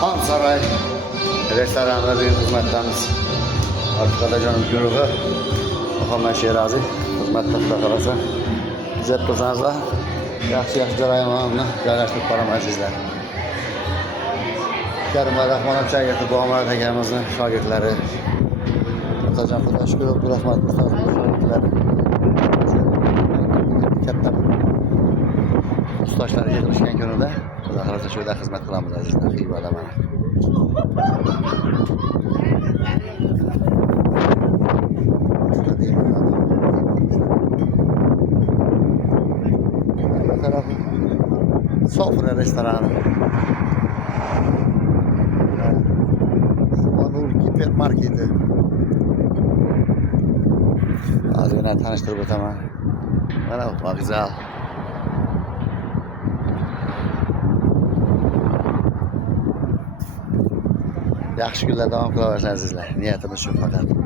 Han Saray restoranında bir hizmetlerimiz. Arkadaşlarım güruhu. Muhammed Şirazi. Hizmetlerinde kalırsa. Zep kızanızla. Yaxşı jarayonlarni joylashtirib boraman sizlar. Karim Rahmonov shogirdi, Bomar akamizni shogirdlari. Otajon Xudoshukov, Rahmat ustozning shogirdlari. Katta ustozlar yig'ilishgan kunida Xudo xohlasa shu yerda xizmat qilamiz azizlar. Xiyoda mana. Sofra restorani. Onur hipermarketi. Ozgina tanishtirib o'taman. Mana bu vokzal. Yaxshi kunlar davom qilaversin azizlar. Niyatimiz shu faqat.